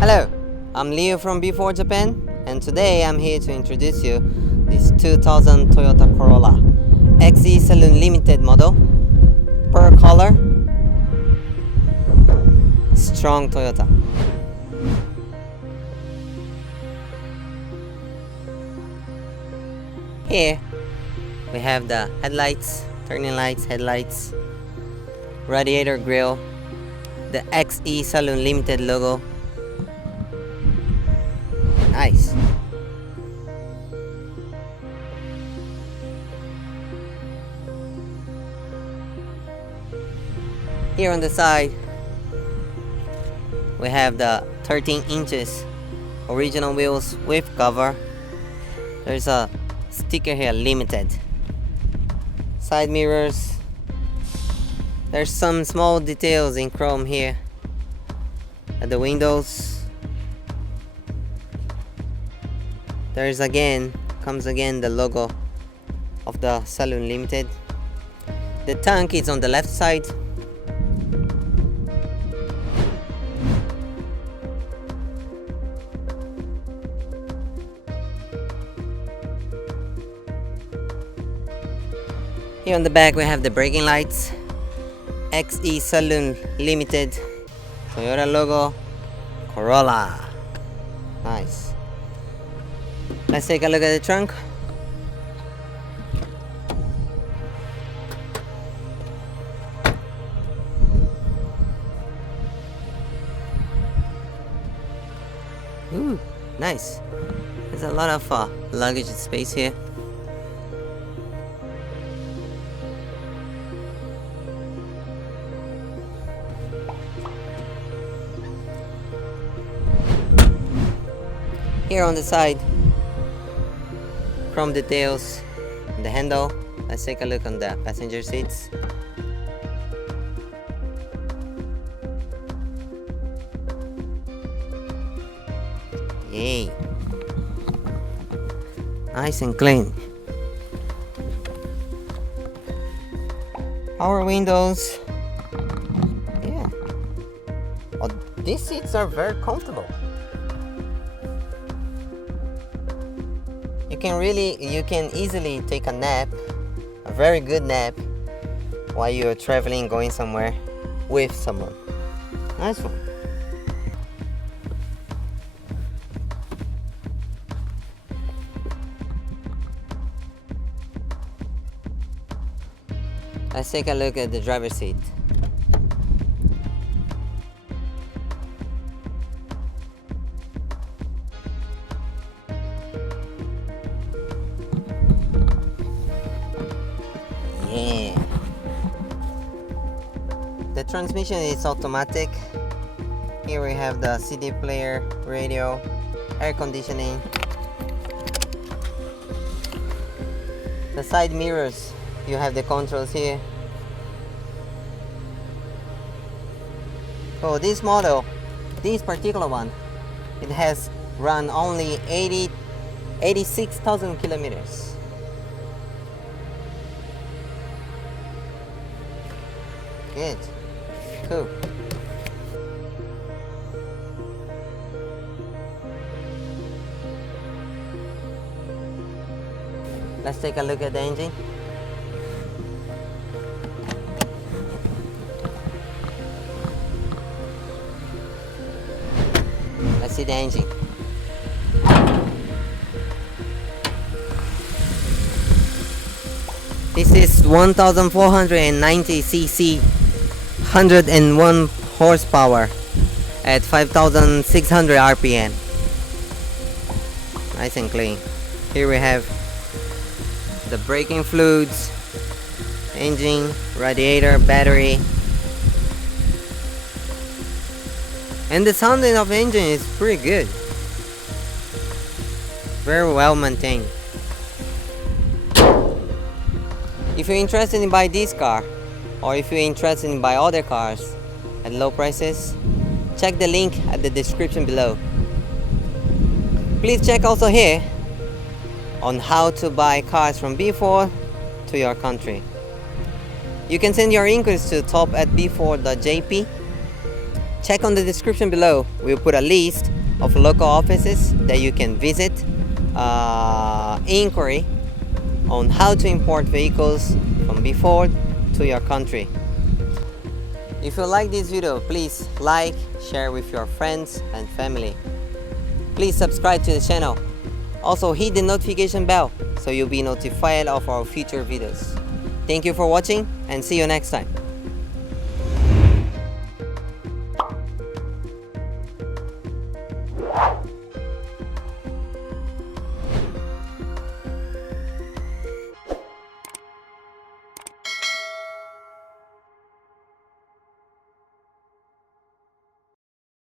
Hello, I'm Leo from BEFORWARD Japan, and today I'm here to introduce you this 2000 Toyota Corolla XE Saloon Limited model, per color, strong Toyota. Here we have the headlights, turning lights, headlights, radiator grille, the XE Saloon Limited logo. Nice. Here on the side we have the 13 inches original wheels with cover. There's a sticker here, limited. Side mirrors. There's some small details in chrome here at the windows. There's comes again the logo of the Saloon Limited. The tank is on the left side. Here on the back we have the braking lights, XE Saloon Limited, Toyota logo, Corolla. Nice. Let's take a look at the trunk. Ooh, nice. There's a lot of luggage space here. Here on the side, chrome details, the handle. Let's take a look on the passenger seats. Yay! Nice and clean. Power windows. Yeah. Oh, these seats are very comfortable. You can easily take a nap, a very good nap, while you're traveling, going somewhere with someone. Nice one. Let's take a look at the driver's seat. Yeah. The transmission is automatic. Here we have the CD player, radio, air conditioning. The side mirrors, you have the controls here. So this model, this particular one, it has run only 86,000 kilometers. Good. Cool. Let's take a look at the engine. Let's see the engine. This is 1490 cc, 101 horsepower at 5600 RPM. Nice and clean. Here we have the braking fluids, engine, radiator, battery. And the sounding of the engine is pretty good. Very well maintained. If you're interested in buy this car, or if you're interested in buy other cars at low prices, check the link at the description below. Please check also here on how to buy cars from BEFORWARD to your country. You can send your inquiries to top@BEFORWARD.JP. Check on the description below. We'll put a list of local offices that you can visit, inquiry on how to import vehicles from BEFORWARD to your country. If you like this video, please like, share with your friends and family. Please subscribe to the channel. Also hit the notification bell so you'll be notified of our future videos. Thank you for watching and see you next time.